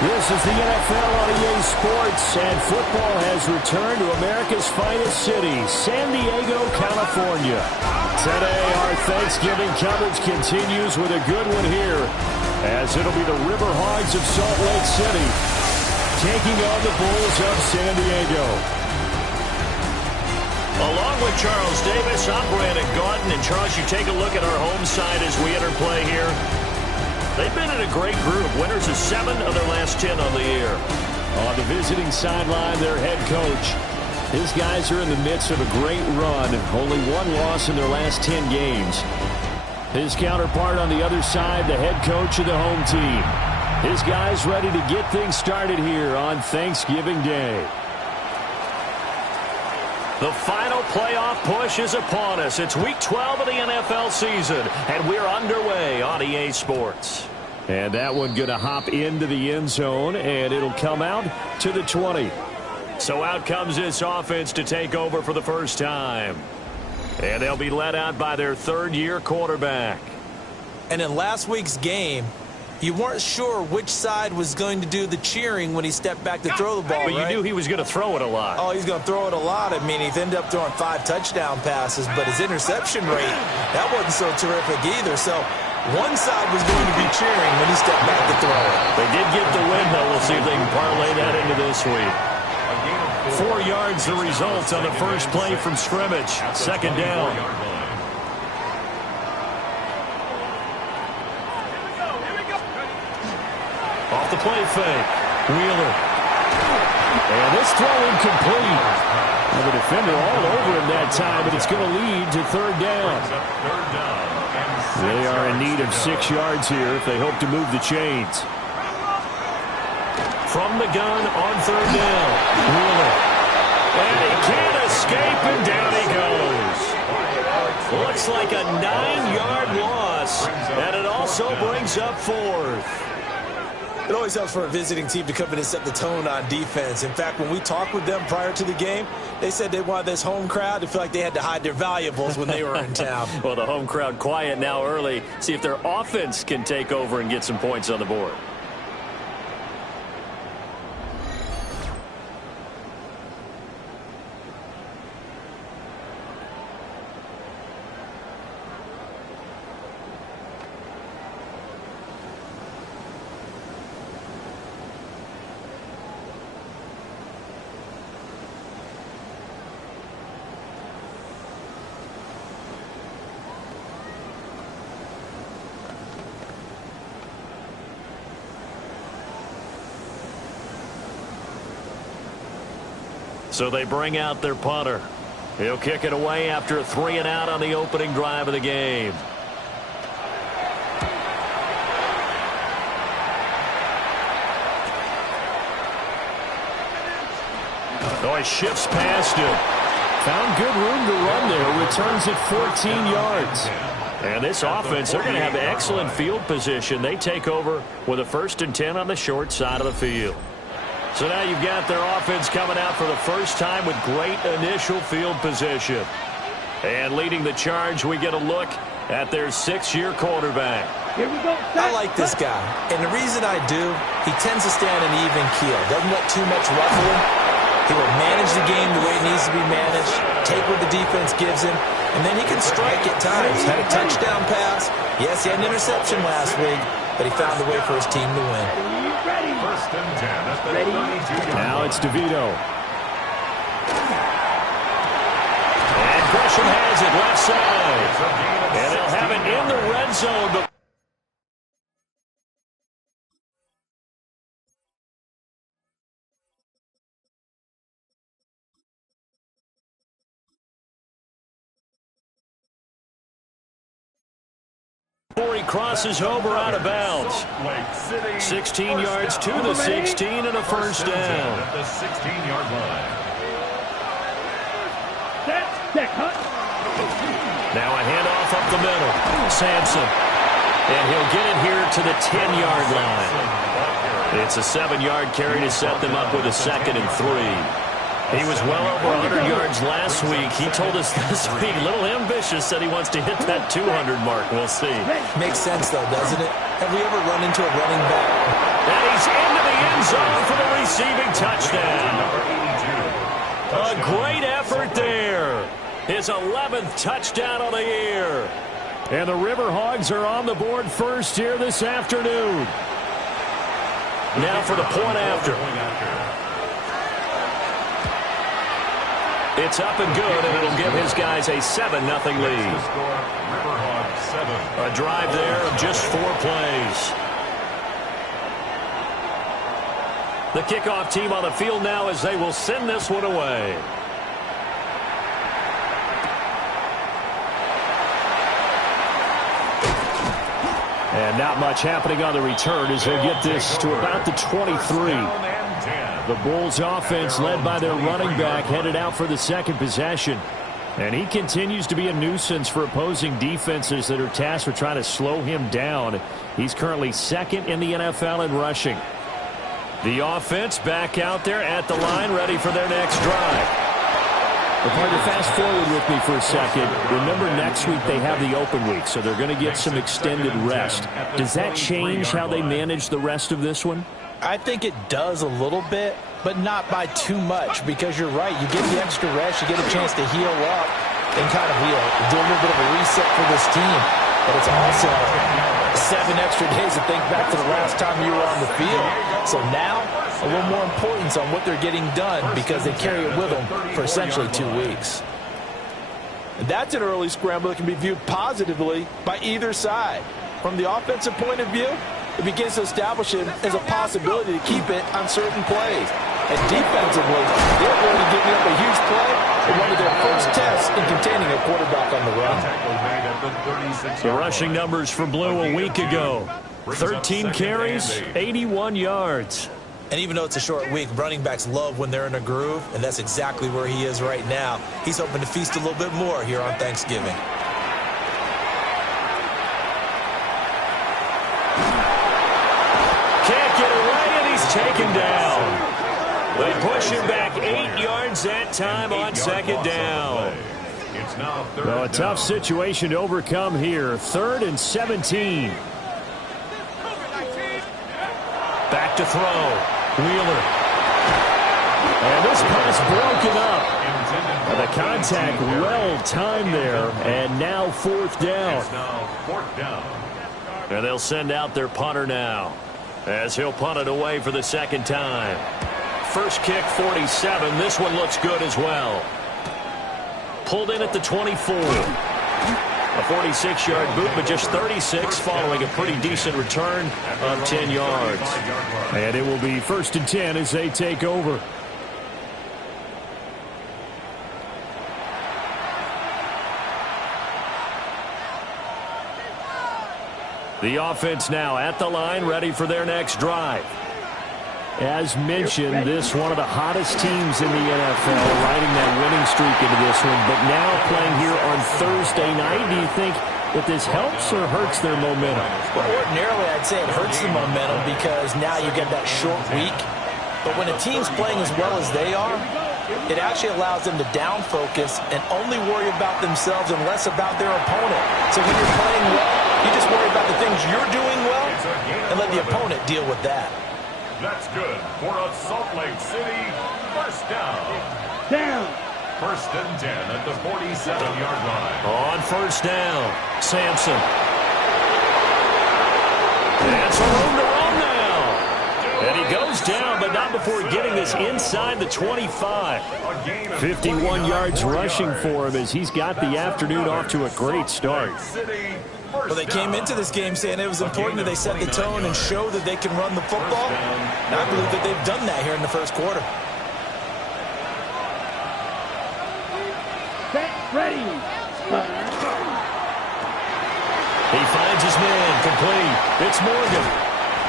This is the NFL on EA Sports, and football has returned to America's finest city, San Diego, California. Today, our Thanksgiving coverage continues with a good one here, as it'll be the River Hogs of Salt Lake City taking on the Bulls of San Diego. Along with Charles Davis, I'm Brandon Gaudin, and Charles, you take a look at our home side as we enter play here. They've been in a great group. Winners of 7 of their last 10 on the year. On the visiting sideline, their head coach. His guys are in the midst of a great run. Only 1 loss in their last 10 games. His counterpart on the other side, the head coach of the home team. His guys ready to get things started here on Thanksgiving Day. The final playoff push is upon us. It's Week 12 of the NFL season, and we're underway on EA Sports. And that one going to hop into the end zone, and it'll come out to the 20. So out comes this offense to take over for the first time. And they'll be led out by their third-year quarterback. And in last week's game, you weren't sure which side was going to do the cheering when he stepped back to throw the ball, But you knew he was going to throw it a lot. Oh, he's going to throw it a lot. I mean, he's ended up throwing 5 touchdown passes, but his interception rate, that wasn't so terrific either. So one side was going to be cheering when he stepped back to throw it. They did get the win, though. We'll see if they can parlay that into this week. 4 yards the result on the first play from scrimmage. Second down. Off the play fake. Wheeler. And this throw incomplete. Well, the defender all over him that time, but it's going to lead to third down. They are in need of 6 yards here if they hope to move the chains. From the gun on third down. Wheeler. And he can't escape, and down he goes. Looks like a 9-yard loss, and it also brings up fourth. It always helps for a visiting team to come in and set the tone on defense. In fact, when we talked with them prior to the game, they said they wanted this home crowd to feel like they had to hide their valuables when they were in town. Well, the home crowd quiet now early. See if their offense can take over and get some points on the board. So they bring out their punter. He'll kick it away after a 3-and-out on the opening drive of the game. Oh, he shifts past him. Found good room to run there. Returns it 14 yards. And this offense, they're going to have excellent field position. They take over with a 1st and 10 on the short side of the field. So now you've got their offense coming out for the first time with great initial field position. And leading the charge, we get a look at their 6-year quarterback. Here we go. I like this guy. And the reason I do, he tends to stand an even keel. Doesn't let too much ruffling. He will manage the game the way it needs to be managed, take what the defense gives him, and then he can strike at times. Had a touchdown pass. Yes, he had an interception last week, but he found a way for his team to win. First and 10 at the 32. Now it's DeVito. And Gresham has it left side. And they'll have it in the red zone. Before he crosses over out of bounds. 16 yards to the 16 and a first down. At the 16-yard line. Now a handoff up the middle. Sampson. And he'll get it here to the 10-yard line. It's a 7-yard carry to set them up with a 2nd and 3. He was well over 100 yards last week. He told us this week, a little ambitious, said he wants to hit that 200 mark. We'll see. Makes sense, though, doesn't it? Have we ever run into a running back? And he's into the end zone for the receiving touchdown. A great effort there. His 11th touchdown of the year. And the Riverhogs are on the board first here this afternoon. Now for the point after. It's up and good, and it'll give his guys a 7-0 lead. A drive there of just 4 plays. The kickoff team on the field now as they will send this one away. And not much happening on the return as they get this to about the 23. The Bulls offense, led by their running back, headed out for the second possession. And he continues to be a nuisance for opposing defenses that are tasked with trying to slow him down. He's currently second in the NFL in rushing. The offense back out there at the line, ready for their next drive. Well, partner, fast forward with me for a second. Remember, next week they have the open week, so they're going to get some extended rest. Does that change how they manage the rest of this one? I think it does a little bit, but not by too much, because you're right. You get the extra rest, you get a chance to heal up and kind of do a little bit of a reset for this team. But it's also 7 extra days to think back to the last time you were on the field. So now, a little more importance on what they're getting done because they carry it with them for essentially 2 weeks. That's an early scramble that can be viewed positively by either side. From the offensive point of view, it begins to establish it as a possibility to keep it on certain plays. And defensively, they're already giving up a huge play in one of their first tests in containing a quarterback on the run. The rushing numbers for Blue a week ago. 13 carries, 81 yards. And even though it's a short week, running backs love when they're in a groove, and that's exactly where he is right now. He's hoping to feast a little bit more here on Thanksgiving. Taken down. They push him back 8 yards that time on second down. Well, a tough situation to overcome here. 3rd and 17. Back to throw. Wheeler. And this pass broken up. The contact well timed there. And now 4th down. And they'll send out their punter now, as he'll punt it away for the second time. First kick, 47. This one looks good as well. Pulled in at the 24. A 46-yard boot, but just 36 following a pretty decent return of 10 yards. And it will be 1st and 10 as they take over. The offense now at the line, ready for their next drive. As mentioned, this one of the hottest teams in the NFL, riding that winning streak into this one, but now playing here on Thursday night. Do you think that this helps or hurts their momentum? Well, ordinarily, I'd say it hurts the momentum because now you get that short week. But when a team's playing as well as they are, it actually allows them to down focus and only worry about themselves and less about their opponent. So when you're playing well, you just worry about the things you're doing well and let the opponent deal with that. That's good for a Salt Lake City first down. 1st and 10 at the 47-yard line. On first down, Sampson. That's a room to run now. And he goes down, but not before getting this inside the 25. 51 yards rushing for him as he's got the afternoon off to a great start. Well, they came into this game saying it was important that they set the tone and show that they can run the football. And I believe that they've done that here in the first quarter. Ready. He finds his man, complete. It's Morgan.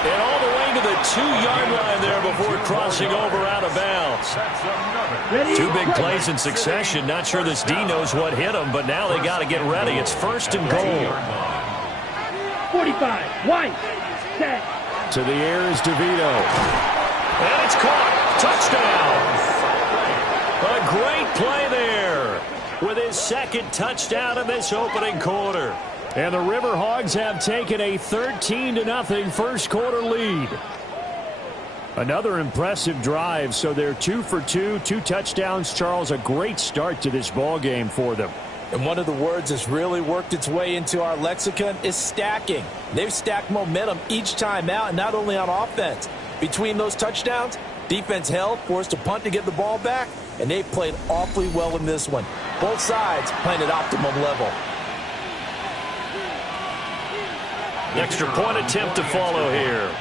And all the way to the 2-yard line there before crossing over out of bounds. 2 big plays in succession. Not sure this D knows what hit him, but now they got to get ready. It's 1st and goal. 45, white, set. To the air is DeVito. And it's caught. Touchdown. A great play there with his second touchdown in this opening quarter. And the Riverhogs have taken a 13-0 first quarter lead. Another impressive drive, so they're 2 for 2, 2 touchdowns. Charles, a great start to this ball game for them. And one of the words that's really worked its way into our lexicon is stacking. They've stacked momentum each time out, and not only on offense. Between those touchdowns, defense held, forced a punt to get the ball back, and they've played awfully well in this one. Both sides playing at optimum level. The extra point attempt to follow here.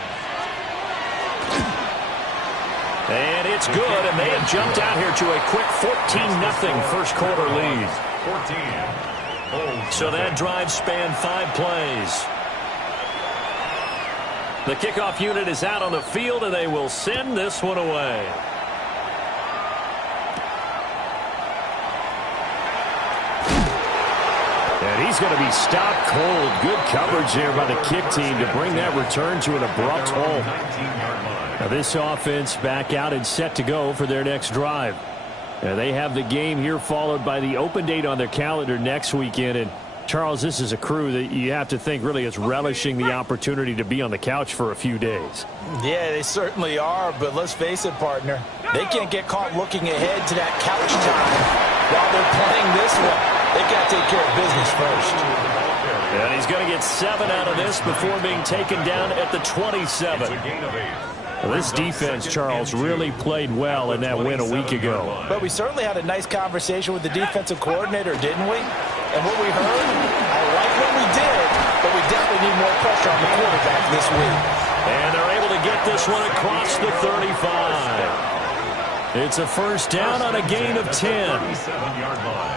And it's good, and they have jumped out here to a quick 14-0 first quarter lead. 14. So that drive spanned 5 plays. The kickoff unit is out on the field, and they will send this one away. And he's going to be stopped cold. Good coverage there by the kick team to bring that return to an abrupt halt. Now this offense back out and set to go for their next drive. Now they have the game here followed by the open date on their calendar next weekend. And Charles, this is a crew that you have to think really is relishing the opportunity to be on the couch for a few days. Yeah, they certainly are, but let's face it, partner. They can't get caught looking ahead to that couch time while they're playing this one. They've got to take care of business first. And he's going to get 7 out of this before being taken down at the 27. Well, this defense, Charles, really played well in that win a week ago. But we certainly had a nice conversation with the defensive coordinator, didn't we? And what we heard, I like what we did, but we definitely need more pressure on the quarterback this week. And they're able to get this one across the 35. It's a first down on a gain of 10.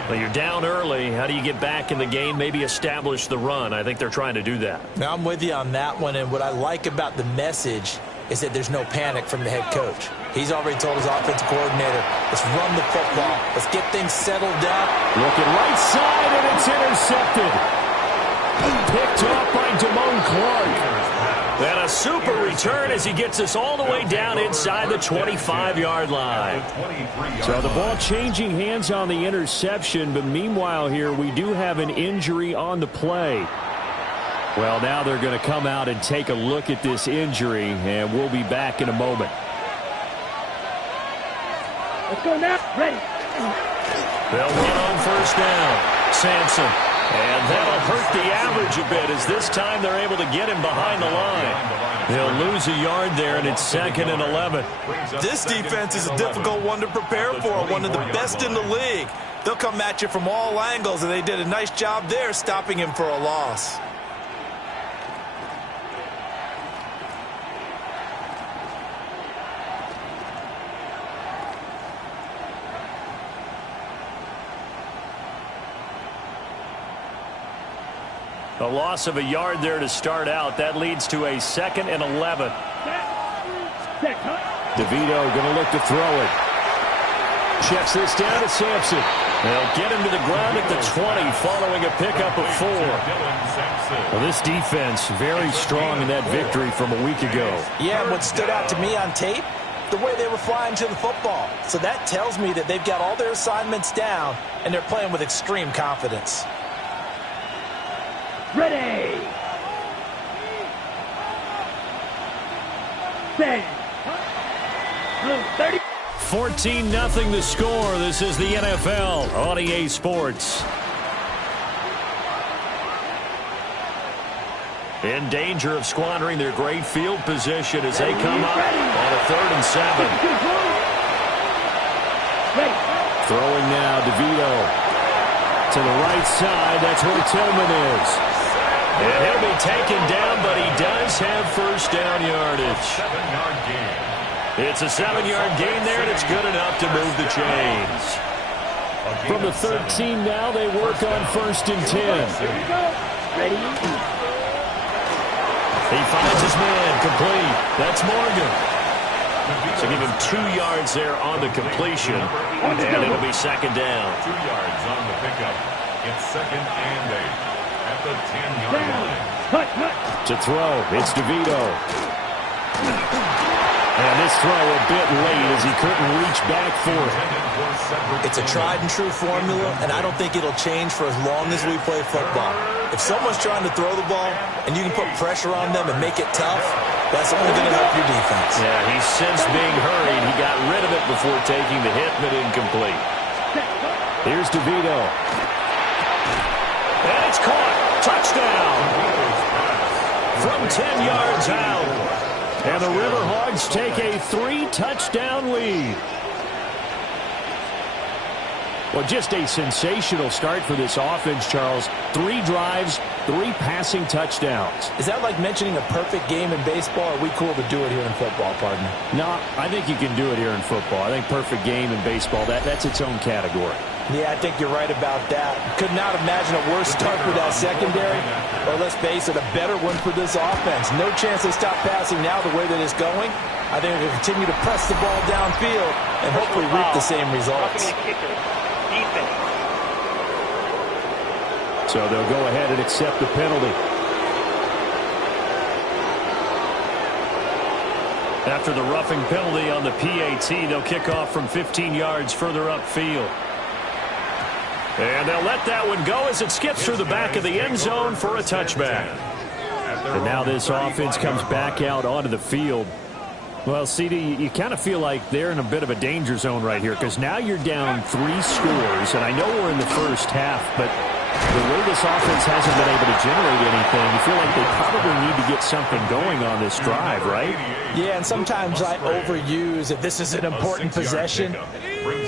Well, you're down early. How do you get back in the game? Maybe establish the run. I think they're trying to do that. Now, I'm with you on that one, and what I like about the message is that there's no panic from the head coach. He's already told his offensive coordinator, let's run the football. Let's get things settled down. Looking right side, and it's intercepted. Picked off by Damone Clark. And a super return as he gets us all the way down inside the 25-yard line. So the ball changing hands on the interception, but meanwhile here we do have an injury on the play. Well, now they're going to come out and take a look at this injury, and we'll be back in a moment. Let's go now. Ready. They'll run on first down. Sampson. And that'll hurt the average a bit as this time they're able to get him behind the line. He'll lose a yard there, and it's 2nd and 11. This defense is a difficult one to prepare for, one of the best in the league. They'll come at you from all angles, and they did a nice job there stopping him for a loss. A loss of a yard there to start out. That leads to a 2nd and 11. DeVito going to look to throw it. Checks this down to Sampson. They'll get him to the ground at the 20 following a pickup of 4. Well, this defense very strong in that victory from a week ago. Yeah, what stood out to me on tape, the way they were flying to the football. So that tells me that they've got all their assignments down, and they're playing with extreme confidence. Ready. Set. 30. 14-0 the score. This is the NFL on EA Sports. In danger of squandering their great field position as they come up on a 3rd and 7. Throwing now, DeVito. To the right side, that's where Tillman is. And he'll be taken down, but he does have first down yardage. 7-yard gain. It's a 7-yard gain there, and it's good enough to move the chains. From the 13 now, they work on 1st and 10. Here we go. Ready. He finds his man, complete. That's Morgan. So give him 2 yards there on the completion, and it'll be 2nd down. 2 yards on the pickup. It's 2nd and 8 at the 10-yard line. Cut. To throw, it's DeVito. And this throw a bit late as he couldn't reach back for it. It's a tried and true formula, and I don't think it'll change for as long as we play football. If someone's trying to throw the ball and you can put pressure on them and make it tough, that's only going to help your defense. Yeah, he sensed being hurried. He got rid of it before taking the hit, but incomplete. Here's DeVito. And it's caught. Touchdown. From 10 yards out. And the Riverhogs take a 3-touchdown lead. Well, just a sensational start for this offense, Charles. 3 drives, 3 passing touchdowns. Is that like mentioning a perfect game in baseball, or are we cool to do it here in football, partner? No, I think you can do it here in football. I think perfect game in baseball, that's its own category. Yeah, I think you're right about that. Could not imagine a worse start for that secondary. Or let's face it, a better one for this offense. No chance they stop passing now the way that it's going. I think they're going to continue to press the ball downfield and hopefully reap the same results. So they'll go ahead and accept the penalty. After the roughing penalty on the PAT, they'll kick off from 15 yards further upfield. And they'll let that one go as it skips through the back of the end zone for a touchback. And now this offense comes back out onto the field. Well, CD, you kind of feel like they're in a bit of a danger zone right here because now you're down 3 scores. And I know we're in the first half, but the way this offense hasn't been able to generate anything, you feel like they probably need to get something going on this drive, right? Yeah, and sometimes I overuse if this is an important possession.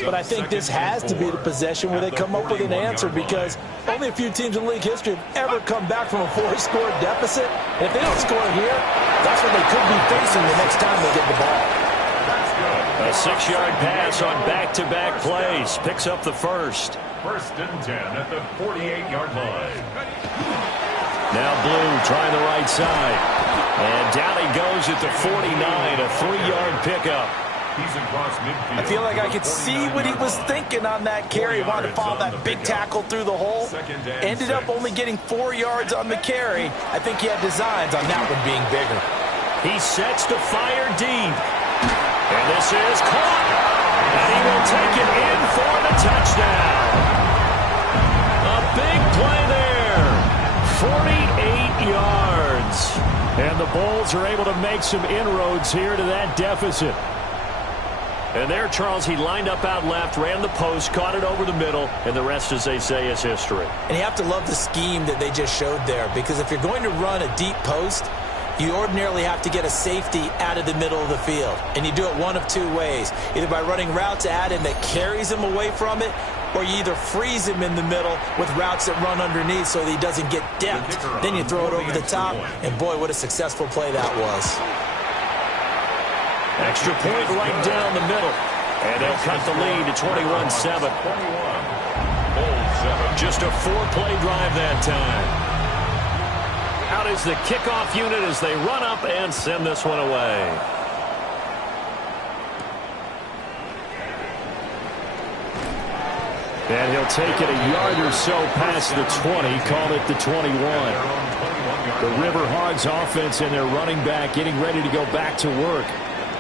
But I think this has to be the possession where they come up with an answer because only a few teams in league history have ever come back from a 4-score deficit. And if they don't score here, that's what they could be facing the next time they get the ball. A 6-yard pass on back-to-back plays. Picks up the first. 1st and 10 at the 48-yard line. Now Blue trying the right side. And down he goes at the 49, a 3-yard pickup. I feel like I could see what he was thinking on that carry. He wanted to follow that big tackle through the hole. Ended up only getting 4 yards on the carry. I think he had designs on that one being bigger. He sets to fire deep. And this is caught. And he will take it in for the touchdown. A big play there. 48 yards. And the Bulls are able to make some inroads here to that deficit. And there, Charles, he lined up out left, ran the post, caught it over the middle, and the rest, as they say, is history. And you have to love the scheme that they just showed there, because if you're going to run a deep post, you ordinarily have to get a safety out of the middle of the field. And you do it one of 2 ways, either by running routes at him that carries him away from it, or you either freeze him in the middle with routes that run underneath so that he doesn't get depth. Then you throw it over the top, and boy, what a successful play that was. Extra point right down the middle. And they'll cut the lead to 21-7. Just a 4-play drive that time. Out is the kickoff unit as they run up and send this one away. And he'll take it a yard or so past the 20, call it the 21. The Riverhogs offense and their running back getting ready to go back to work.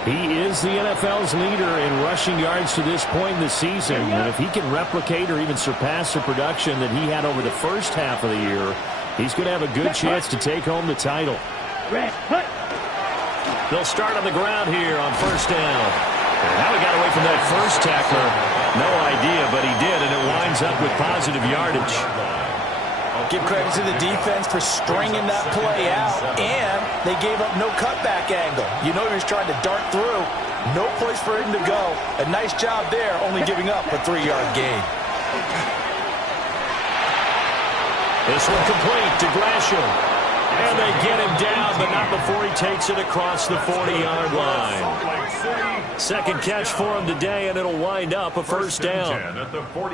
He is the NFL's leader in rushing yards to this point in the season. And if he can replicate or even surpass the production that he had over the first half of the year, he's going to have a good chance to take home the title. They'll start on the ground here on 1st down. And how he got away from that first tackler, no idea, but he did, and it winds up with positive yardage. Give credit to the defense for stringing that play out, and they gave up no cutback angle. You know he was trying to dart through. No place for him to go. A nice job there, only giving up a 3-yard gain. This one complete to Gresham. And they get him down, but not before he takes it across the 40-yard line. Second catch for him today, and it'll wind up a 1st down.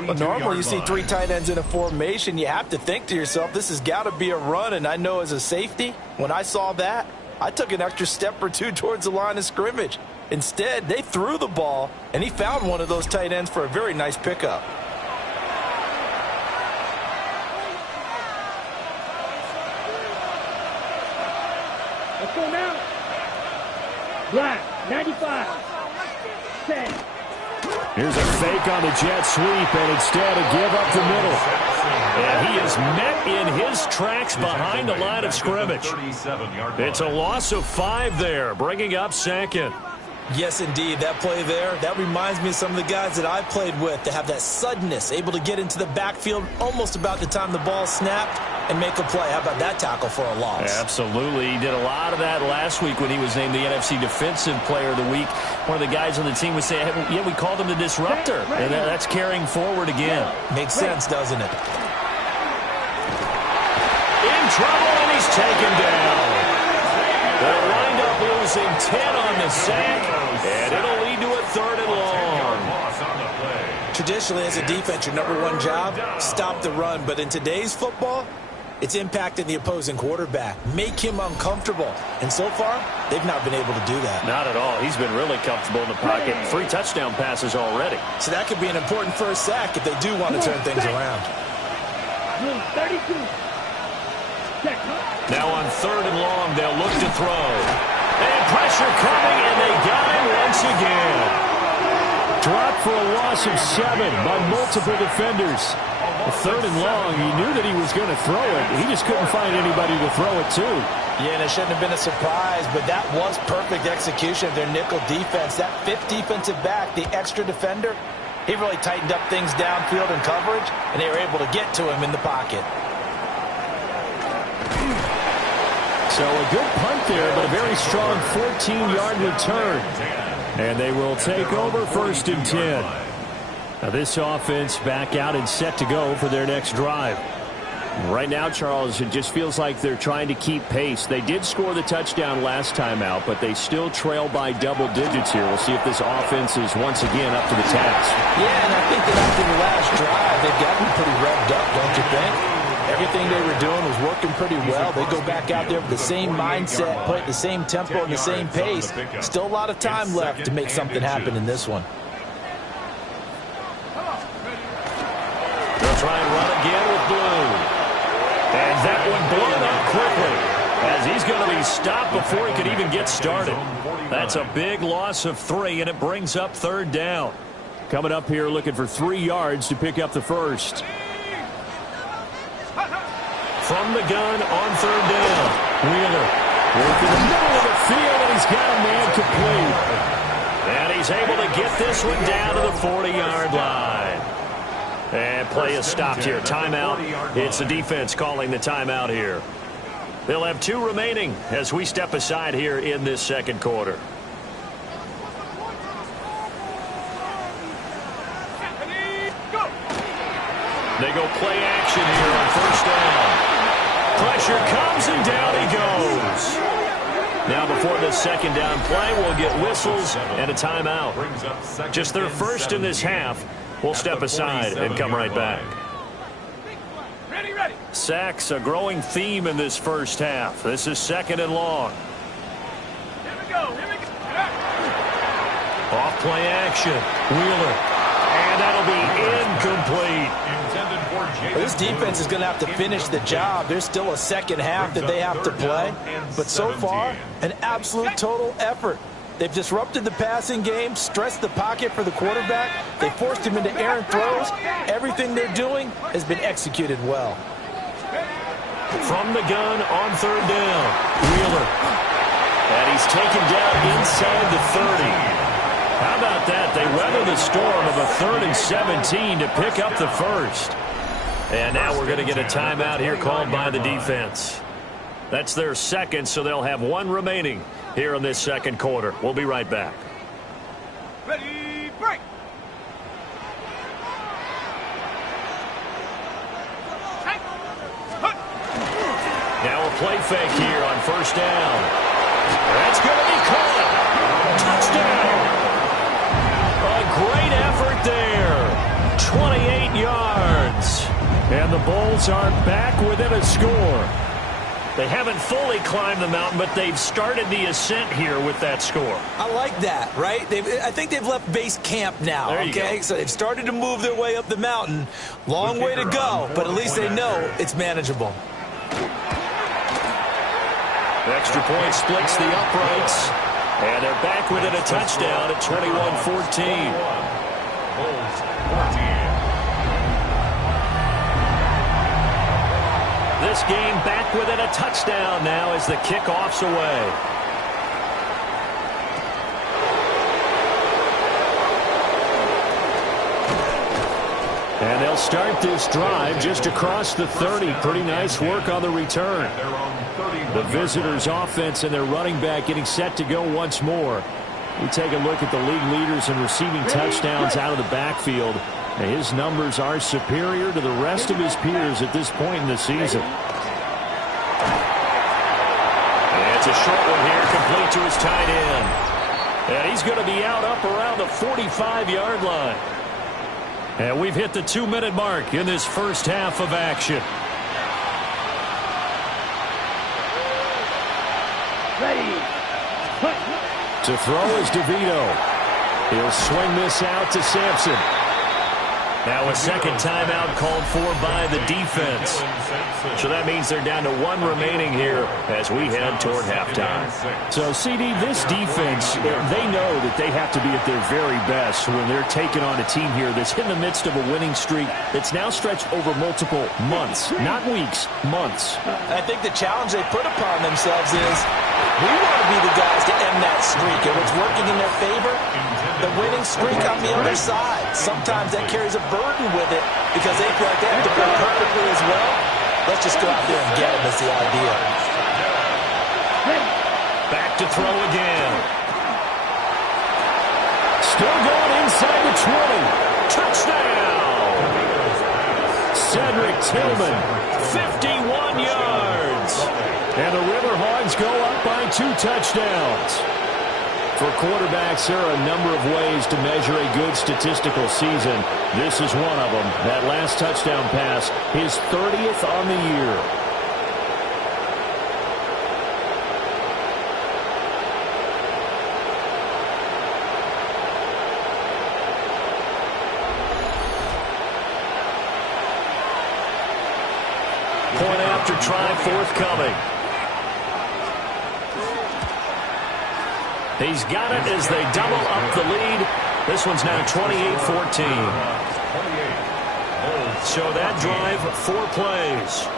Well, normally you see 3 tight ends in a formation. You have to think to yourself, this has got to be a run. And I know as a safety, when I saw that, I took an extra step or 2 towards the line of scrimmage. Instead, they threw the ball, and he found one of those tight ends for a very nice pickup. Let's go now. Black. 95. 10. Here's a fake on the jet sweep, and instead a give up the middle. And he is met in his tracks behind the line of scrimmage. It's a loss of 5 there, bringing up second. Yes, indeed. That play there, that reminds me of some of the guys that I've played with that have that suddenness, able to get into the backfield almost about the time the ball snapped and make a play. How about that tackle for a loss? Absolutely. He did a lot of that last week when he was named the NFC Defensive Player of the Week. One of the guys on the team was saying, hey, yeah, we called him the disruptor. And that's carrying forward again. Makes sense, doesn't it? In trouble, and he's taken down. They'll wind up losing 10 on the sack, and it'll lead to a 3rd and long. Traditionally, as a defense, your #1 job, stop the run. But in today's football, it's impacting the opposing quarterback. Make him uncomfortable. And so far, they've not been able to do that. Not at all. He's been really comfortable in the pocket. 3 touchdown passes already. So that could be an important first sack if they do want to turn things around. 32. Now on 3rd and long, they'll look to throw. And pressure coming, and they got him once again. Dropped for a loss of 7 by multiple defenders. A 3rd and long, he knew that he was going to throw it. He just couldn't find anybody to throw it to. Yeah, and it shouldn't have been a surprise, but that was perfect execution of their nickel defense. That 5th defensive back, the extra defender, he really tightened up things downfield in coverage, and they were able to get to him in the pocket. So a good punt there, but a very strong 14-yard return. And they will take over 1st and 10. Now this offense back out and set to go for their next drive. Right now, Charles, it just feels like they're trying to keep pace. They did score the touchdown last time out, but they still trail by double digits here. We'll see if this offense is once again up to the task. Yeah, and I think that after the last drive, they've gotten pretty revved up, don't you think? Everything they were doing was working pretty well. They go back out there with the same mindset, play at the same tempo and the same pace. Still a lot of time left to make something happen in this one. They'll try and run again with Blue. And that one blown up quickly as he's going to be stopped before he could even get started. That's a big loss of 3, and it brings up 3rd down. Coming up here looking for 3 yards to pick up the first. From the gun on 3rd down. Wheeler working the middle of the field, and he's got a man complete. And he's able to get this one down to the 40-yard line. And play is stopped here. Timeout. It's the defense calling the timeout here. They'll have 2 remaining as we step aside here in this 2nd quarter. They go play action here on 1st down. Pressure comes, and down he goes. Now before the 2nd down play, we'll get whistles and a timeout. Just their first in this half. We'll step aside and come right back. Ready. Sacks, a growing theme in this first half. This is 2nd and long. Here we go. Off play action. Wheeler. And that'll be incomplete. Well, this defense is going to have to finish the job. There's still a 2nd half that they have to play. But so far, an absolute total effort. They've disrupted the passing game, stressed the pocket for the quarterback. They forced him into errant throws. Everything they're doing has been executed well. From the gun on 3rd down. Wheeler. And he's taken down inside the 30. How about that? They weather the storm of a 3rd and 17 to pick up the first. And now we're going to get a timeout here called by the defense. That's their 2nd, so they'll have 1 remaining here in this 2nd quarter. We'll be right back. Ready, break. Now a play fake here on 1st down. That's going to be caught. Touchdown. A great effort there. 28 yards. And the Bulls are back within a score. They haven't fully climbed the mountain, but they've started the ascent here with that score. I like that, right? I think they've left base camp now, okay? So they've started to move their way up the mountain. Long way to go, but at least they know it's manageable. The extra point splits the uprights. And they're back within a touchdown at 21-14. Bulls 14. This game back within a touchdown now as the kickoff's away. And they'll start this drive just across the 30. Pretty nice work on the return. The visitors' offense and their running back getting set to go once more. We take a look at the league leaders in receiving touchdowns out of the backfield. And his numbers are superior to the rest of his peers at this point in the season. And it's a short one here, complete to his tight end. And he's going to be out up around the 45-yard line. And we've hit the 2-minute mark in this first half of action. Ready. To throw is DeVito. He'll swing this out to Sampson. Now a second timeout called for by the defense. So that means they're down to one remaining here as we head toward halftime. So, CD, this defense, they know that they have to be at their very best when they're taking on a team here that's in the midst of a winning streak that's now stretched over multiple months, not weeks, months. I think the challenge they put upon themselves is we want to be the guys to end that streak. And what's working in their favor? The winning streak on the other side. Sometimes that carries a burden with it because they feel like they have to play perfectly as well. Let's just go out there and get them is the idea. Back to throw again. Still going inside the 20. Touchdown! Cedric Tillman, 51 yards. and the Riverhogs go up by 2 touchdowns. For quarterbacks, there are a number of ways to measure a good statistical season. This is one of them. That last touchdown pass, his 30th on the year. Point after try forthcoming. He's got it as they double up the lead. This one's now 28-14. So that drive, 4 plays.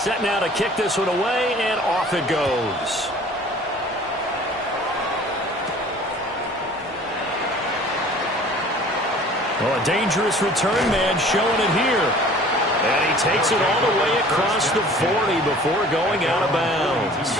Set now to kick this one away, and off it goes. Oh, a dangerous return man showing it here. And he takes it all the way across the 40 before going out of bounds.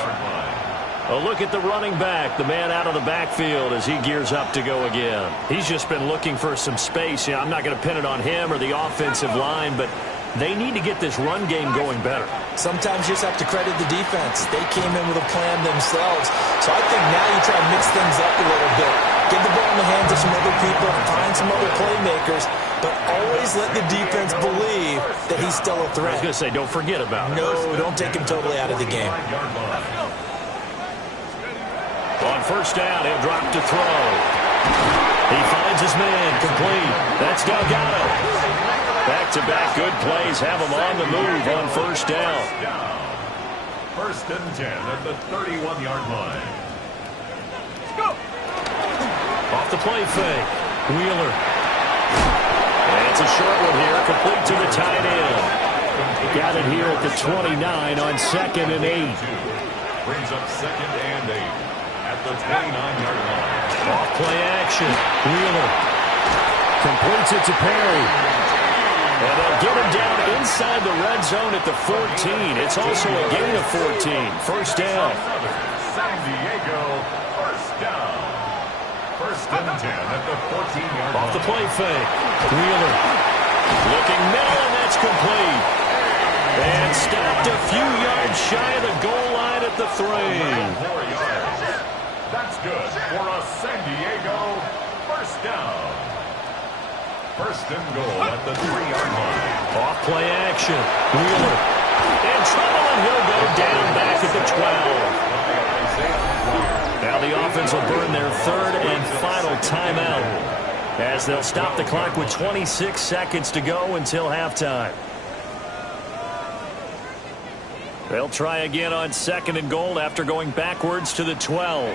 A look at the running back, the man out of the backfield as he gears up to go again. He's just been looking for some space. I'm not going to pin it on him or the offensive line, but they need to get this run game going better. Sometimes you just have to credit the defense. They came in with a plan themselves. So I think now you try to mix things up a little bit. Get the ball in the hands of some other people, find some other playmakers, but always let the defense believe that he's still a threat. I was going to say, don't forget about it. No, don't take him totally out of the game. On first down, he'll drop to throw. He finds his man, complete. That's Delgado. Back-to-back good plays have him on the move on first down. First and 10 at the 31-yard line. Go! Off the play fake. Wheeler. And it's a short one here, complete to the tight end. Got it here at the 29 on 2nd and 8. Brings up 2nd and 8 at the 29-yard line. Off play action. Wheeler. Completes it to Perry. And they'll get him down inside the red zone at the 14. It's also a gain of 14. First down. San Diego, first down. First and 10 at the 14-yard line. Off the play fake. Wheeler. Looking middle, and that's complete. And stopped a few yards shy of the goal line at the 3. 4 yards. That's good for a San Diego first down. First and goal at the 3-yard line. Off play action. Wheeler. In trouble, and he'll go down back at the 12. Now the offense will burn their 3rd and final timeout as they'll stop the clock with 26 seconds to go until halftime. They'll try again on 2nd and goal after going backwards to the 12.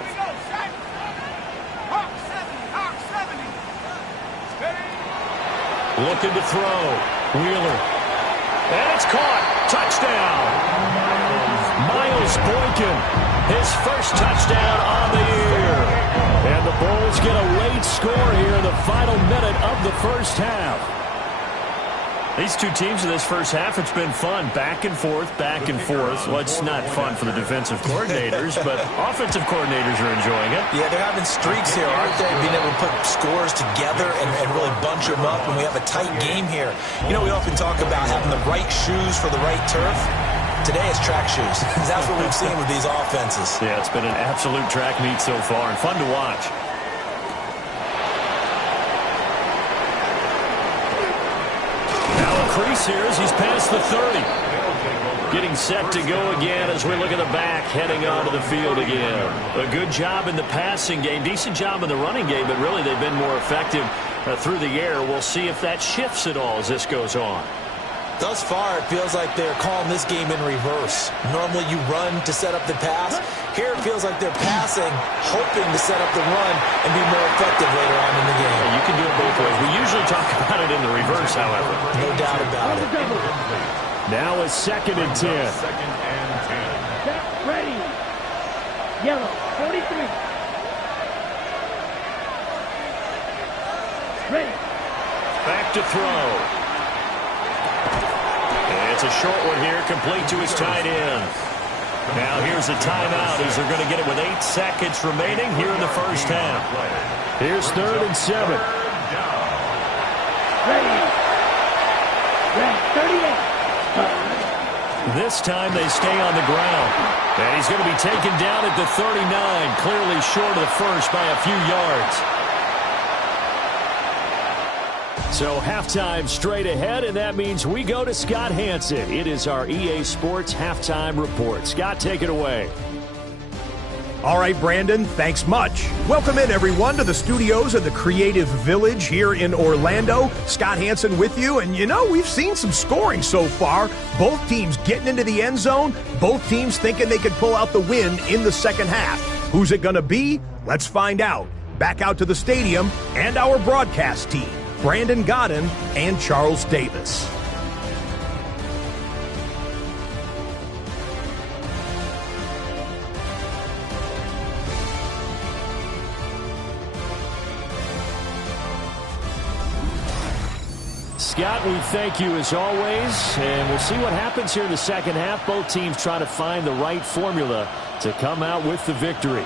Looking to throw. Wheeler. And it's caught. Touchdown. Miles Boykin. His first touchdown on the year. And the Bulls get a late score here in the final minute of the first half. These two teams in this first half, it's been fun. Back and forth, back and forth. Well, it's not fun for the defensive coordinators, but offensive coordinators are enjoying it. Yeah, they're having streaks here, aren't they? Being able to put scores together and really bunch them up, and we have a tight game here. You know, we often talk about having the right shoes for the right turf. Today it's track shoes. That's what we've seen with these offenses. Yeah, it's been an absolute track meet so far, and fun to watch. Crease here as he's past the 30. Getting set to go again as we look at the back, heading onto the field again. A good job in the passing game, decent job in the running game, but really they've been more effective through the air. We'll see if that shifts at all as this goes on. Thus far, it feels like they're calling this game in reverse. Normally you run to set up the pass. Here it feels like they're passing, hoping to set up the run and be more effective later on in the game. You can do it both ways. We usually talk about it in the reverse, however. No doubt about it. Now it's 2nd and 10. Set, ready. Yellow, 43. Ready. Back to throw. It's a short one here, complete to his tight end. Now here's a timeout as they're going to get it with 8 seconds remaining here in the first half. Here's 3rd and 7. Ready. Red, 38. This time they stay on the ground. And he's going to be taken down at the 39, clearly short of the first by a few yards. So halftime straight ahead, and that means we go to Scott Hanson. It is our EA Sports Halftime Report. Scott, take it away. All right, Brandon, thanks much. Welcome in, everyone, to the studios of the Creative Village here in Orlando. Scott Hanson with you, and you know, we've seen some scoring so far. Both teams getting into the end zone, both teams thinking they could pull out the win in the second half. Who's it going to be? Let's find out. Back out to the stadium and our broadcast team, Brandon Godden and Charles Davis. Scott, we thank you as always, and we'll see what happens here in the second half. Both teams try to find the right formula to come out with the victory.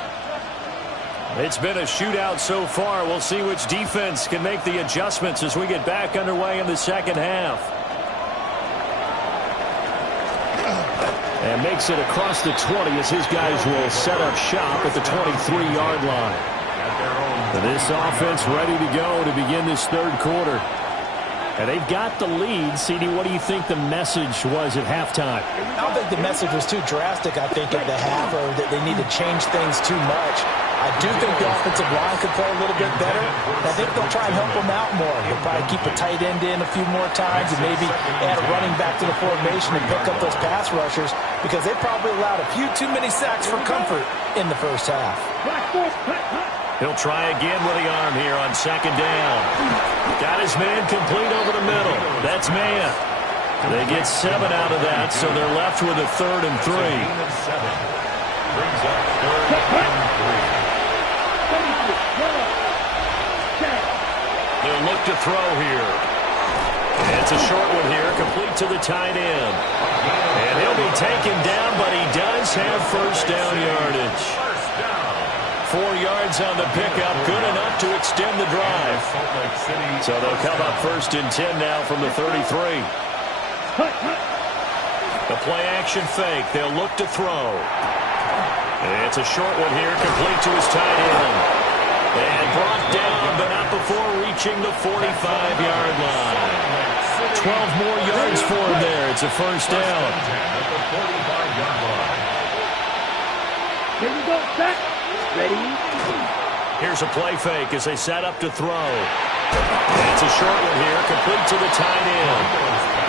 It's been a shootout so far. We'll see which defense can make the adjustments as we get back underway in the second half. And makes it across the 20 as his guys will set up shop at the 23-yard line. This offense ready to go to begin this third quarter. And they've got the lead. CD, what do you think the message was at halftime? I don't think the message was too drastic, I think, at the half, or that they need to change things too much. I do think the offensive line could play a little bit better. I think they'll try and help them out more. They'll probably keep a tight end in a few more times and maybe add a running back to the formation and pick up those pass rushers, because they probably allowed a few too many sacks for comfort in the first half. He'll try again with the arm here on second down. Got his man complete over the middle. That's man. They get 7 out of that, so they're left with a 3rd and 3. Brings up 3rd and 3. They'll look to throw here. It's a short one here, complete to the tight end. And he'll be taken down, but he does have first down yardage. 4 yards on the pickup, good enough to extend the drive. So they'll come up 1st and 10 now from the 33. The play action fake, they'll look to throw. It's a short one here, complete to his tight end. And brought down, but not before reaching the 45-yard line. 12 more yards for him there. It's a first down. Here we go, set. Ready? Here's a play fake as they set up to throw. It's a short one here, complete to the tight end.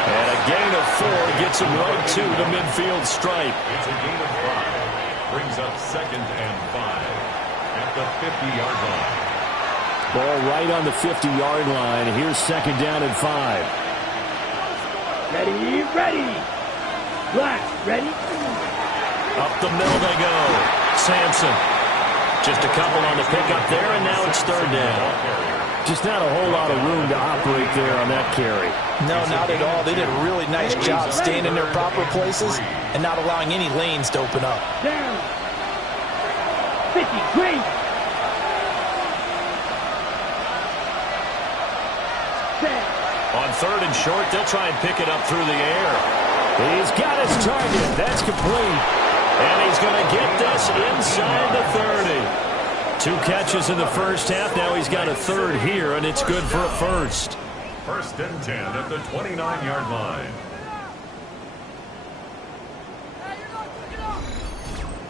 And a gain of of 4 gets him right to the midfield stripe. It's a gain of 5. Brings up 2nd and 5 at the 50-yard line. Ball right on the 50-yard line. Here's 2nd down and 5. Ready, ready. Black, ready. Up the middle they go. Sampson. Just a couple on the pickup there, and now it's 3rd down. Just not a whole lot of room to operate there on that carry. No, not at all. They did a really nice job staying in their proper places and not allowing any lanes to open up. Down. 50, great. Set. On 3rd and short, they'll try and pick it up through the air. He's got his target. That's complete. And he's going to get this inside the 30. 2 catches in the first half. Now he's got a 3rd here, and it's good for a 1st. 1st and 10 at the 29-yard line.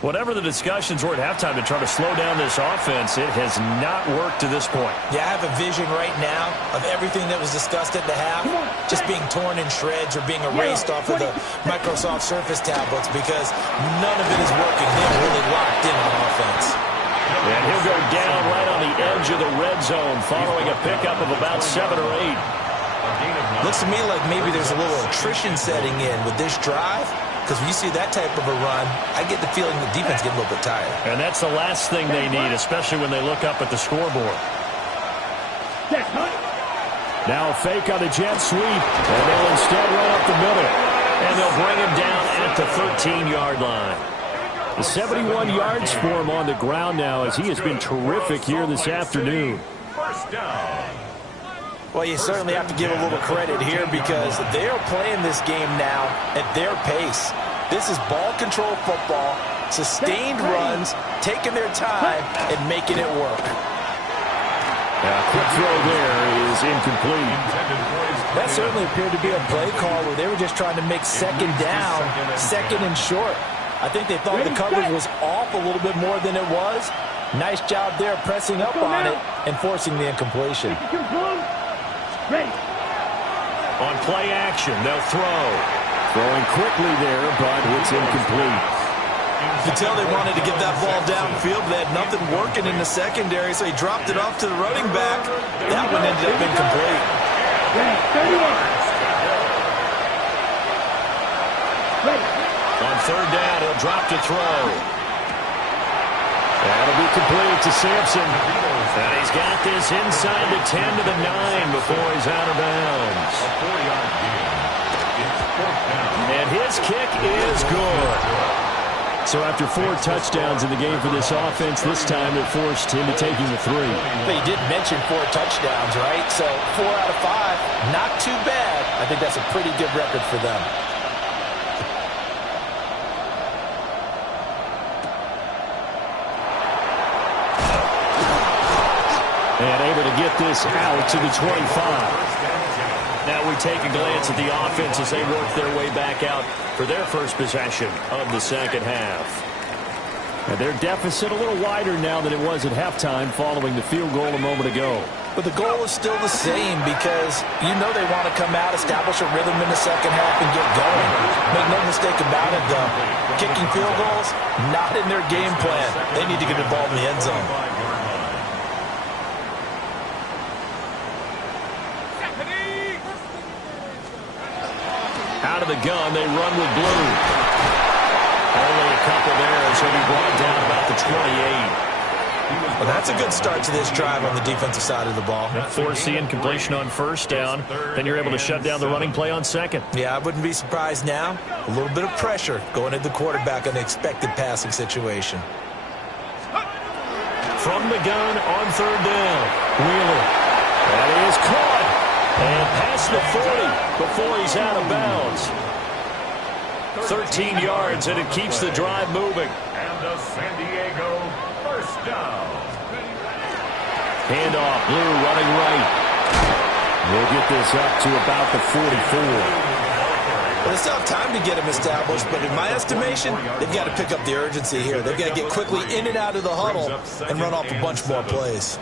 Whatever the discussions were at halftime to try to slow down this offense, it has not worked to this point. Yeah, I have a vision right now of everything that was discussed at the half just being torn in shreds or being erased off of the Microsoft Surface tablets because none of it is working. They're really locked in on offense. And he'll go down right on the edge of the red zone following a pickup of about 7 or 8. Looks to me like maybe there's a little attrition setting in with this drive. Because when you see that type of a run, I get the feeling the defense getting a little bit tired. And that's the last thing they need, especially when they look up at the scoreboard. Now a fake on the jet sweep, and they'll instead run up the middle. And they'll bring him down at the 13-yard line. The 71 yards for him on the ground now as he has been terrific here this afternoon. 1st down. Well, you certainly have to give a little credit here because they are playing this game now at their pace. This is ball control football, sustained runs, taking their time, and making it work. Quick throw there is incomplete. That certainly appeared to be a play call where they were just trying to make 2nd down, 2nd and short. I think they thought the coverage was off a little bit more than it was. Nice job there pressing up on it and forcing the incompletion. Ready. On play action, they'll throw. Throwing quickly there, but it's incomplete. You can tell they wanted to get that ball downfield, but they had nothing working in the secondary, so he dropped it off to the running back. That one ended up incomplete. Ready. 31. Ready. On 3rd down, he'll drop to throw. That'll be complete to Sampson. And he's got this inside the 10 to the 9 before he's out of bounds. A 4-yard gain. It's 4th down. And his kick is good. So after 4 touchdowns in the game for this offense, this time they're forced into taking the 3. But you did mention 4 touchdowns, right? So 4 out of 5, not too bad. I think that's a pretty good record for them. And able to get this out to the 25. Now we take a glance at the offense as they work their way back out for their first possession of the 2nd half. And their deficit a little wider now than it was at halftime following the field goal a moment ago. But the goal is still the same because you know they want to come out, establish a rhythm in the 2nd half, and get going. Make no mistake about it, though. Kicking field goals, not in their game plan. They need to get involved in the end zone. Out of the gun, they run with blue. Only a couple there, so he brought down about the 28. Well, that's a good start to this drive on the defensive side of the ball. Force the incompletion on 1st down. Then you're able to shut down the running play on 2nd. Yeah, I wouldn't be surprised now. A little bit of pressure going at the quarterback on the expected passing situation. From the gun on 3rd down. Wheeler. That is caught. And past the 40 before he's out of bounds. 13 yards, and it keeps the drive moving. And the San Diego 1st down. Handoff, Blue running right. We'll get this up to about the 44. Well, they still have time to get him established, but in my estimation, they've got to pick up the urgency here. They've got to get quickly in and out of the huddle and run off a bunch more plays.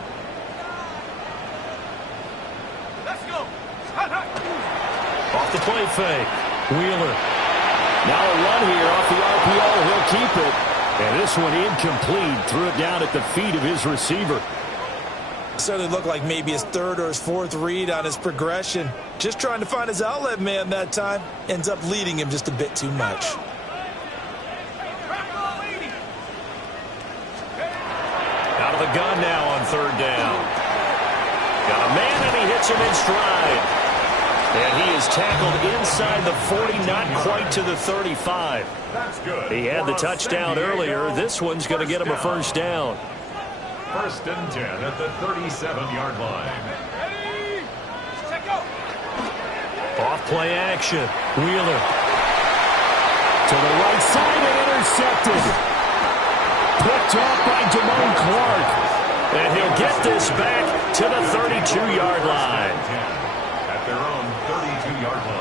Off the play fake. Wheeler. Now a run here off the RPO. He'll keep it. And this one incomplete. Threw it down at the feet of his receiver. Certainly looked like maybe his third or his fourth read on his progression. Just trying to find his outlet man that time. Ends up leading him just a bit too much. Out of the gun now on third down. Got a man, and he hits him in stride. And he is tackled inside the 40, not quite to the 35. That's good. He had the touchdown earlier. This one's going to get him a first down. First and 10 at the 37-yard line. Off play action. Wheeler. To the right side and intercepted. Picked off by Damone Clark. And he'll get this back to the 32-yard line. At their own 32-yard line.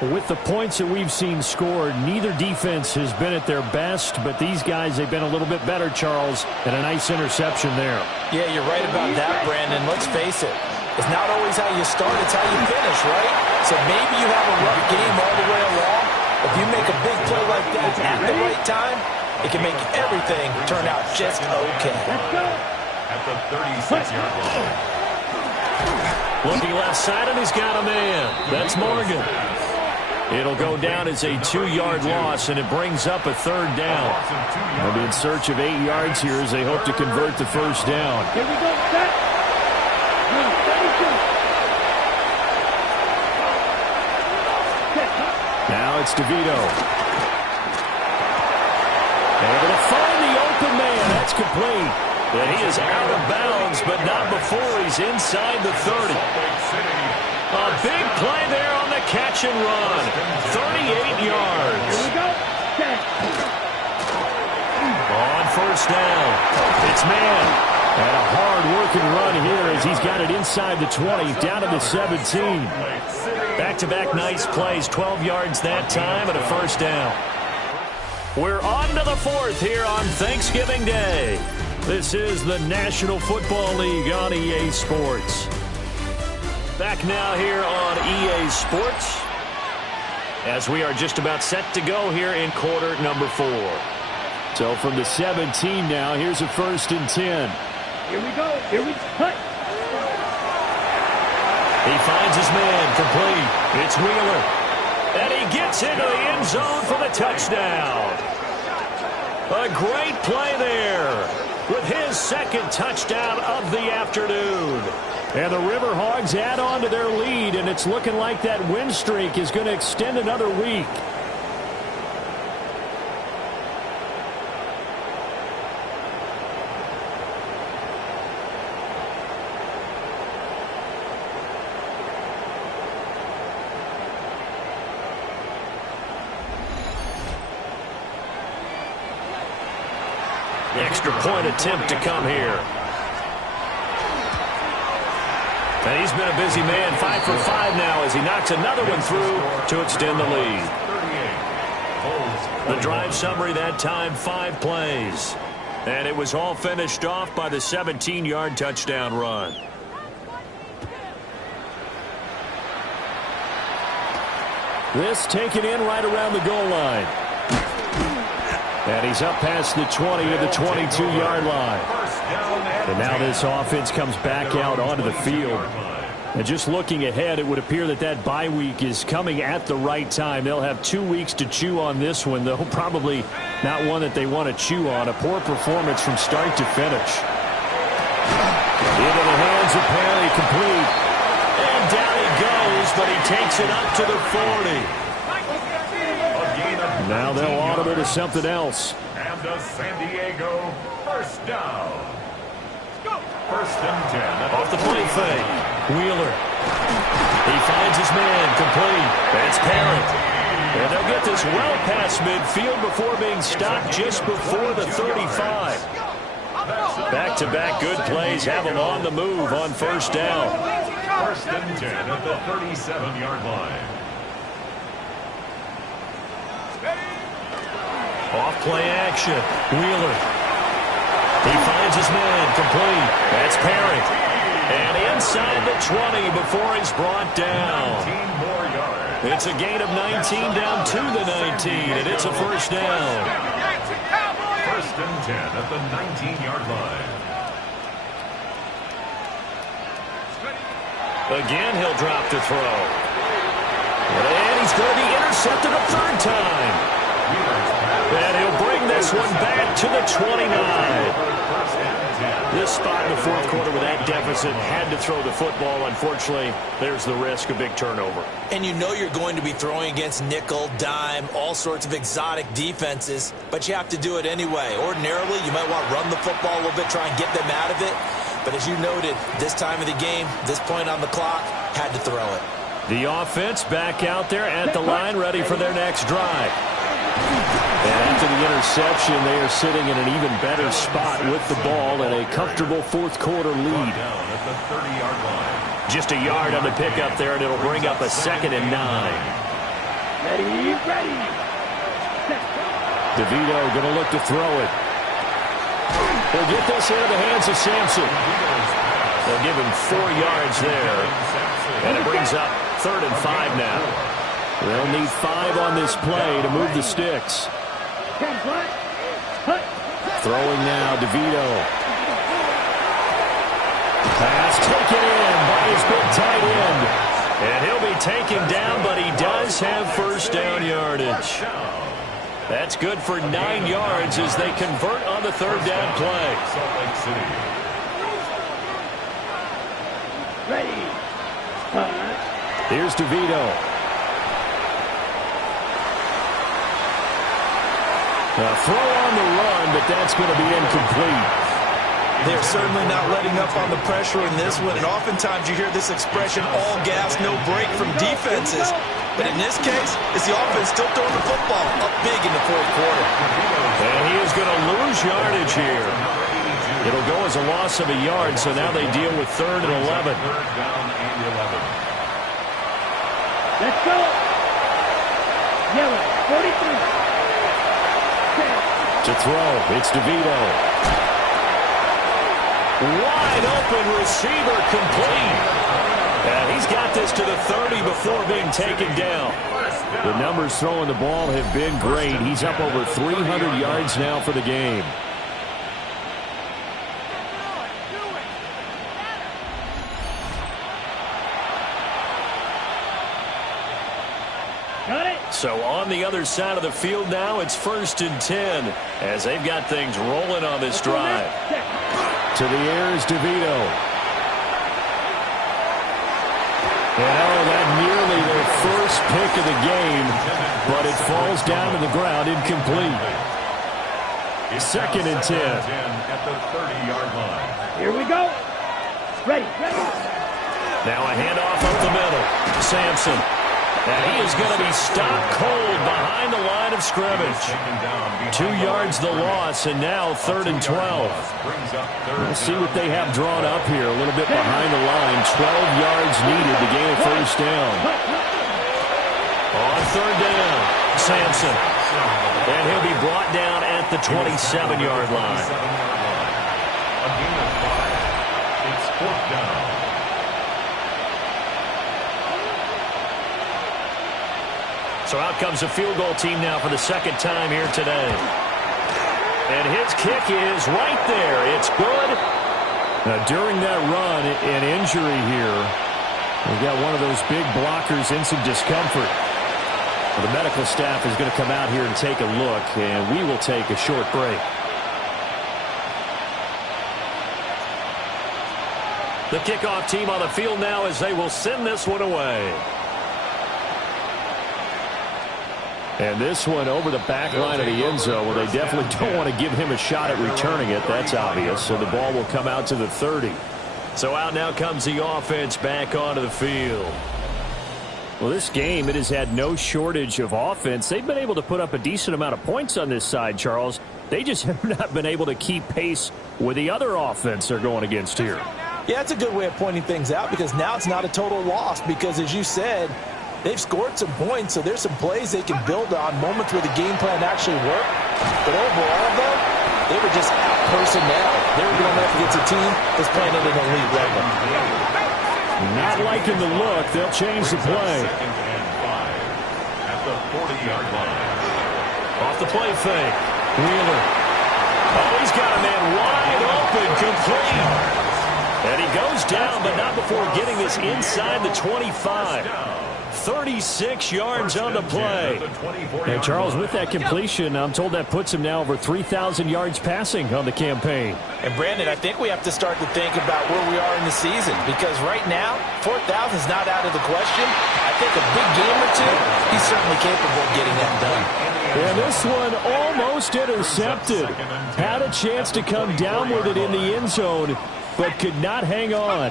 With the points that we've seen scored, neither defense has been at their best, but these guys, they've been a little bit better, Charles, and a nice interception there. Yeah, you're right about that, Brandon. Let's face it. It's not always how you start, it's how you finish, right? So maybe you have a rough game all the way along. If you make a big play like that at the right time, it can make everything turn out just okay. At the 36-yard line. Looking left side, and he's got a man. That's Morgan. It'll go down as a 2-yard loss, and it brings up a third down. They'll be in search of 8 yards here as they hope to convert the first down. Here we go, set. Now it's DeVito. Able to find the open man. That's complete. And he is out of bounds, but not before he's inside the 30. A big play there on the catch and run. 38 yards. Here we go, set. On first down, it's man. And a hard-working run here as he's got it inside the 20, down to the 17. Back-to-back nice plays, 12 yards that time and a first down. We're on to the fourth here on Thanksgiving Day. This is the National Football League on EA Sports. Back now here on EA Sports as we are just about set to go here in quarter number 4. So from the 17 now, here's a first and 10. Here we go, here we cut. He finds his man, complete. It's Wheeler. And he gets into the end zone for the touchdown. A great play there with his second touchdown of the afternoon. And the Riverhogs add on to their lead, and it's looking like that win streak is going to extend another week. Extra point attempt to come here. And he's been a busy man, 5 for 5 now as he knocks another one through to extend the lead. The drive summary that time, 5 plays. And it was all finished off by the 17-yard touchdown run. This taken in right around the goal line. And he's up past the 20 to the 22-yard line. And now this offense comes back out onto the field. And just looking ahead, it would appear that that bye week is coming at the right time. They'll have 2 weeks to chew on this one, though probably not one that they want to chew on. A poor performance from start to finish. Into the hands of Perry, complete. And down he goes, but he takes it up to the 40. Now they'll audible to something else. And a San Diego first down. First and 10. Off the play fake. Wheeler. He finds his man, complete. That's Parent. And they'll get this well past midfield before being stopped just before the 35. Back-to-back good plays have them on the move on first down. First and 10 at the 37-yard line. Off play action. Wheeler. He finds his man, complete. That's Parent. And inside the 20 before he's brought down. 19 more yards. It's a gain of 19 down to the 19, and it's a first down. First and 10 at the 19-yard line. Again, he'll drop to throw. And he's going to be intercepted a third time. And he'll bring this one back to the 29. This spot in the fourth quarter with that deficit had to throw the football. Unfortunately, there's the risk of big turnover. And you know you're going to be throwing against nickel, dime, all sorts of exotic defenses, but you have to do it anyway. Ordinarily, you might want to run the football a little bit, try and get them out of it. But as you noted, this time of the game, this point on the clock, had to throw it. The offense back out there at the line, ready for their next drive. And after the interception, they are sitting in an even better spot with the ball and a comfortable fourth quarter lead. Just a yard on the pickup there, and it'll bring up a 2nd and 9. Ready, ready. DeVito going to look to throw it. They'll get this into the hands of Sampson. They'll give him 4 yards there. And it brings up 3rd and 5 now. They'll need 5 on this play to move the sticks. Throwing now, DeVito. Pass taken in by his big tight end. And he'll be taken down, but he does have first down yardage. That's good for 9 yards as they convert on the 3rd down play. Salt Lake City. Ready. Here's DeVito. A throw on the run, but that's going to be incomplete. They're certainly not letting up on the pressure in this one, and oftentimes you hear this expression, all gas, no break from defenses. But in this case, it's the offense still throwing the football up big in the fourth quarter. And he is going to lose yardage here. It'll go as a loss of a yard, so now they deal with 3rd and 11. Let's go. Yellow, 43. To throw, it's DeVito. Wide open receiver complete. And he's got this to the 30 before being taken down. The numbers throwing the ball have been great. He's up over 300 yards now for the game. So on the other side of the field now, it's 1st and 10 as they've got things rolling on this drive. To the air is DeVito. And that nearly their first pick of the game, but it falls down to the ground incomplete. 2nd and 10. At the 30-yard line. Here we go. Ready, ready. Now a handoff up the middle. Sampson. And he is going to be stopped cold behind the line of scrimmage. 2 yards the loss, and now 3rd and 12. We'll see what they have drawn up here. A little bit behind the line. 12 yards needed to gain a first down. On 3rd down, Sampson. And he'll be brought down at the 27-yard line. A gain of 5. It's 4th down. So out comes the field goal team now for the 2nd time here today. And his kick is right there. It's good. Now, during that run, an injury here. We've got one of those big blockers in some discomfort. Well, the medical staff is going to come out here and take a look, and we will take a short break. The kickoff team on the field now as they will send this one away. And this one over the back line of the end zone. Well, they definitely don't want to give him a shot at returning it. That's obvious. So the ball will come out to the 30. So out now comes the offense back onto the field. Well, this game, it has had no shortage of offense. They've been able to put up a decent amount of points on this side, Charles. They just have not been able to keep pace with the other offense they're going against here. Yeah, it's a good way of pointing things out because now it's not a total loss because, as you said, they've scored some points, so there's some plays they can build on, moments where the game plan actually worked. But overall, though, they were just out personnel. They were going up against a team that's playing at an elite level. Not liking the look. They'll change the play. 40-yard line. Off the play fake. Wheeler. Oh, he's got a man wide open, complete. And he goes down, but not before getting this inside the 25. 36 yards on the play. And Charles, with that completion, I'm told that puts him now over 3,000 yards passing on the campaign. And Brandon, I think we have to start to think about where we are in the season, because right now, 4,000 is not out of the question. I think a big game or two, he's certainly capable of getting that done. And this one almost intercepted. Had a chance to come down with it in the end zone, but could not hang on.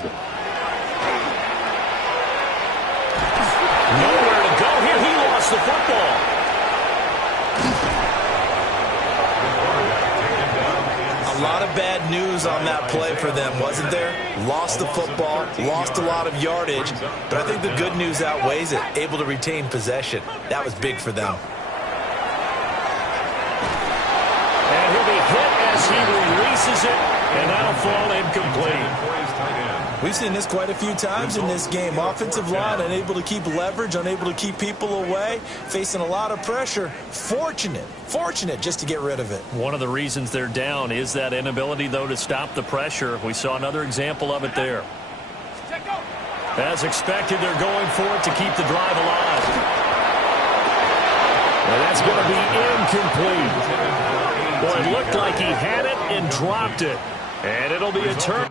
Nowhere to go here. He lost the football. A lot of bad news on that play for them, wasn't there? Lost the football, lost a lot of yardage, but I think the good news outweighs it. Able to retain possession. That was big for them. And he'll be hit as he releases it, and that'll fall incomplete. We've seen this quite a few times in this game. Offensive line unable to keep leverage, unable to keep people away, facing a lot of pressure. Fortunate just to get rid of it. One of the reasons they're down is that inability, though, to stop the pressure. We saw another example of it there. As expected, they're going for it to keep the drive alive. And that's going to be incomplete. Well, it looked like he had it and dropped it. And it'll be a turn.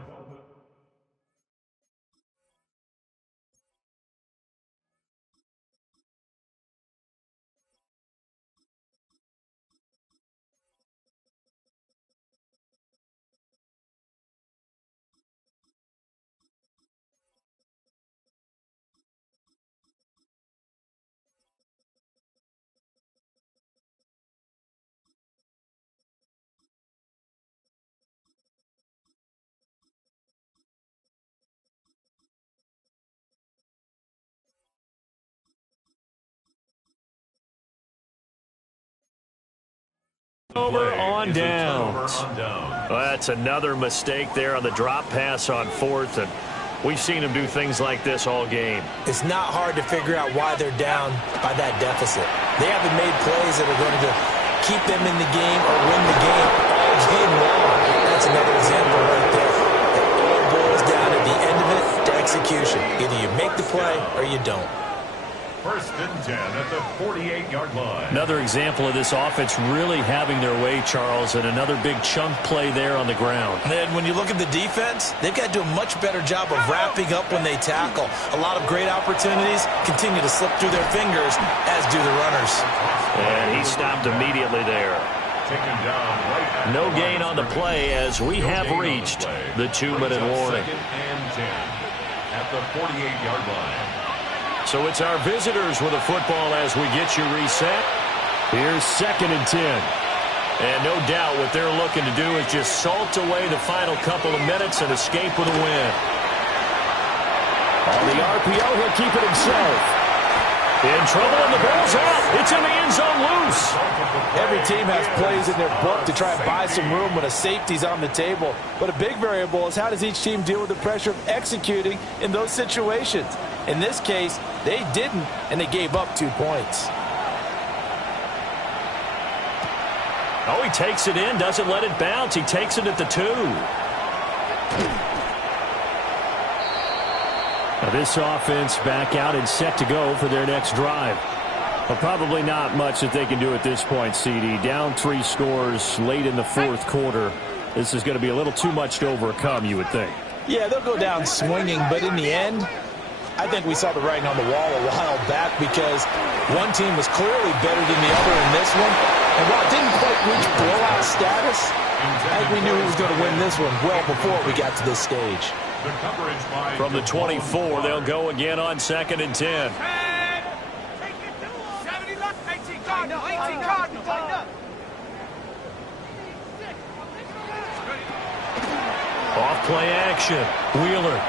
Over on downs. Well, that's another mistake there on the drop pass on fourth, and we've seen him do things like this all game. It's not hard to figure out why they're down by that deficit. They haven't made plays that are going to keep them in the game or win the game all game long. That's another example right there. It all boils down at the end of it to execution. Either you make the play or you don't. First and 10 at the 48-yard line. Another example of this offense really having their way, Charles, and another big chunk play there on the ground. And when you look at the defense, they've got to do a much better job of wrapping up when they tackle. A lot of great opportunities continue to slip through their fingers, as do the runners. And he stopped immediately there. Taken down right. No gain on the play as we have reached the 2-minute warning. Second and 10 at the 48-yard line. So it's our visitors with a football as we get you reset. Here's 2nd and 10. And no doubt what they're looking to do is just salt away the final couple of minutes and escape with a win. On the RPO, he'll keep it himself. In trouble, and the ball's out. It's in the end zone loose. Every team has plays in their book to try and buy some room when a safety's on the table. But a big variable is how does each team deal with the pressure of executing in those situations. In this case, they didn't, and they gave up 2 points. Oh, he takes it in, doesn't let it bounce. He takes it at the 2. Now this offense back out and set to go for their next drive. Well, probably not much that they can do at this point, CD. Down 3 scores late in the 4th quarter. This is going to be a little too much to overcome, you would think. Yeah, they'll go down swinging, but in the end, I think we saw the writing on the wall a while back because one team was clearly better than the other in this one. And while it didn't quite reach blowout status, I think we knew he was going to win this one well before we got to this stage. From the 24, they'll go again on 2nd and 10. Off play action. Wheeler.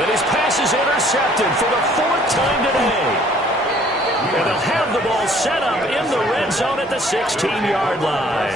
And his pass is intercepted for the 4th time today. And they'll have the ball set up in the red zone at the 16-yard line.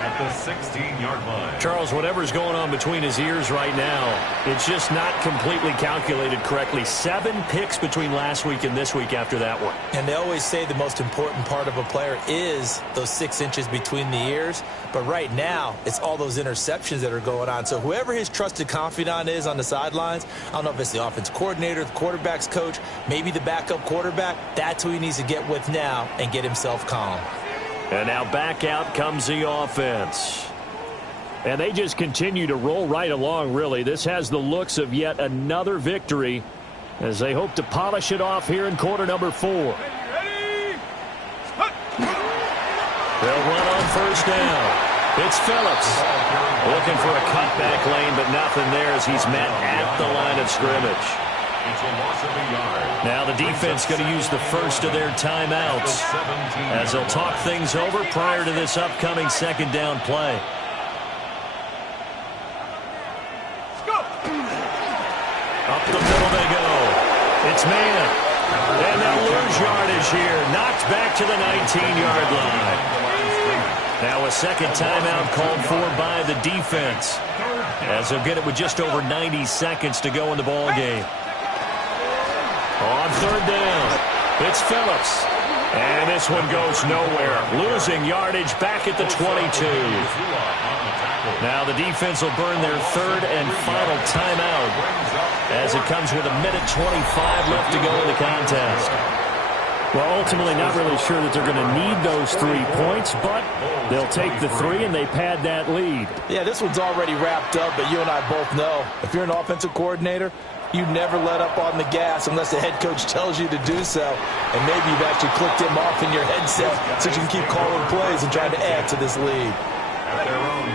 at the 16-yard line. Charles, whatever's going on between his ears right now, it's just not completely calculated correctly. 7 picks between last week and this week after that one. And they always say the most important part of a player is those 6 inches between the ears. But right now, it's all those interceptions that are going on. So whoever his trusted confidant is on the sidelines, I don't know if it's the offense coordinator, the quarterback's coach, maybe the backup quarterback, that's who he needs to get with now and get himself calm. And now back out comes the offense. And they just continue to roll right along, really. This has the looks of yet another victory as they hope to polish it off here in quarter number 4. They'll run on first down. It's Phillips looking for a cutback lane, but nothing there as he's met at the line of scrimmage. It's a loss of a yard. Now the defense going to use the first of their timeouts as they'll talk things over prior to this upcoming second down play. Up the middle they go. It's man. And they'll lose yardage here. Knocked back to the 19-yard line. Now a second timeout called for by the defense as they'll get it with just over 90 seconds to go in the ball game. On third down, it's Phillips. And this one goes nowhere. Losing yardage back at the 22. Now the defense will burn their third and final timeout as it comes with 1:25 left to go in the contest. Well, ultimately not really sure that they're going to need those 3 points, but they'll take the 3 and they pad that lead. Yeah, this one's already wrapped up, but you and I both know if you're an offensive coordinator, you never let up on the gas unless the head coach tells you to do so. And maybe you've actually clicked him off in your headset so you can keep calling plays and trying to add to this lead.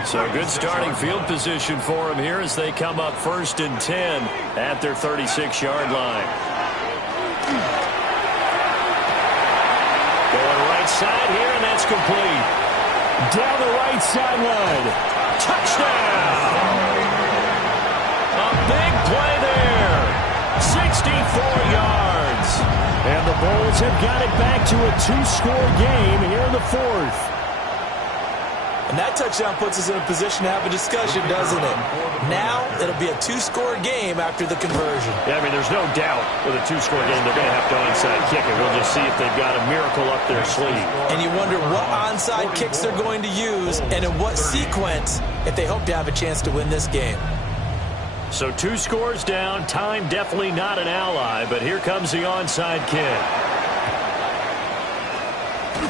So good starting field position for them here as they come up 1st and 10 at their 36-yard line. Going right side here, and that's complete. Down the right sideline. Touchdown! A big play there. 64 yards. And the Bulls have got it back to a 2-score game here in the 4th. And that touchdown puts us in a position to have a discussion, doesn't it? Now it'll be a 2-score game after the conversion. Yeah, I mean, there's no doubt with a 2-score game they're going to have to onside kick it. We'll just see if they've got a miracle up their sleeve. And you wonder what onside kicks they're going to use and in what sequence if they hope to have a chance to win this game. So 2 scores down. Time definitely not an ally, but here comes the onside kick.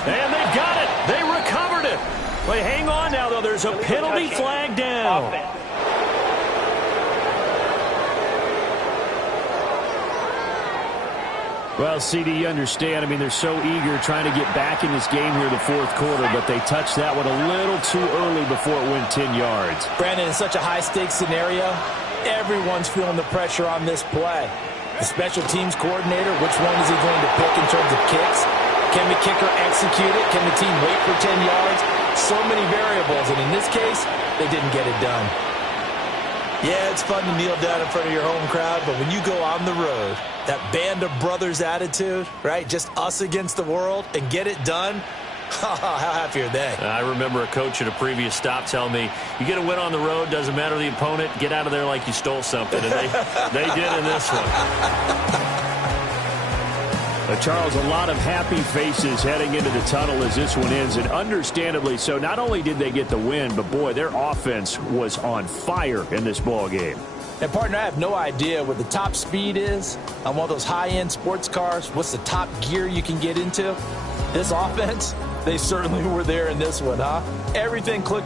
And they've got it. They recovered it. Wait, hang on now, though. There's a penalty flag down. Well, CD, you understand. I mean, they're so eager trying to get back in this game here in the 4th quarter, but they touched that one a little too early before it went 10 yards. Brandon, in such a high-stakes scenario, everyone's feeling the pressure on this play. The special teams coordinator, which one is he going to pick in terms of kicks? Can the kicker execute it? Can the team wait for 10 yards? So many variables, and in this case, they didn't get it done. Yeah, it's fun to kneel down in front of your home crowd, but when you go on the road, that band of brothers attitude, right, just us against the world, and get it done, how happy are they? I remember a coach at a previous stop telling me, you get a win on the road, doesn't matter the opponent, get out of there like you stole something, and they did in this one. Charles, a lot of happy faces heading into the tunnel as this one ends, and understandably so. Not only did they get the win, but, boy, their offense was on fire in this ball game. And, partner, I have no idea what the top speed is on one of those high-end sports cars. What's the top gear you can get into? This offense, they certainly were there in this one, huh? Everything clicking.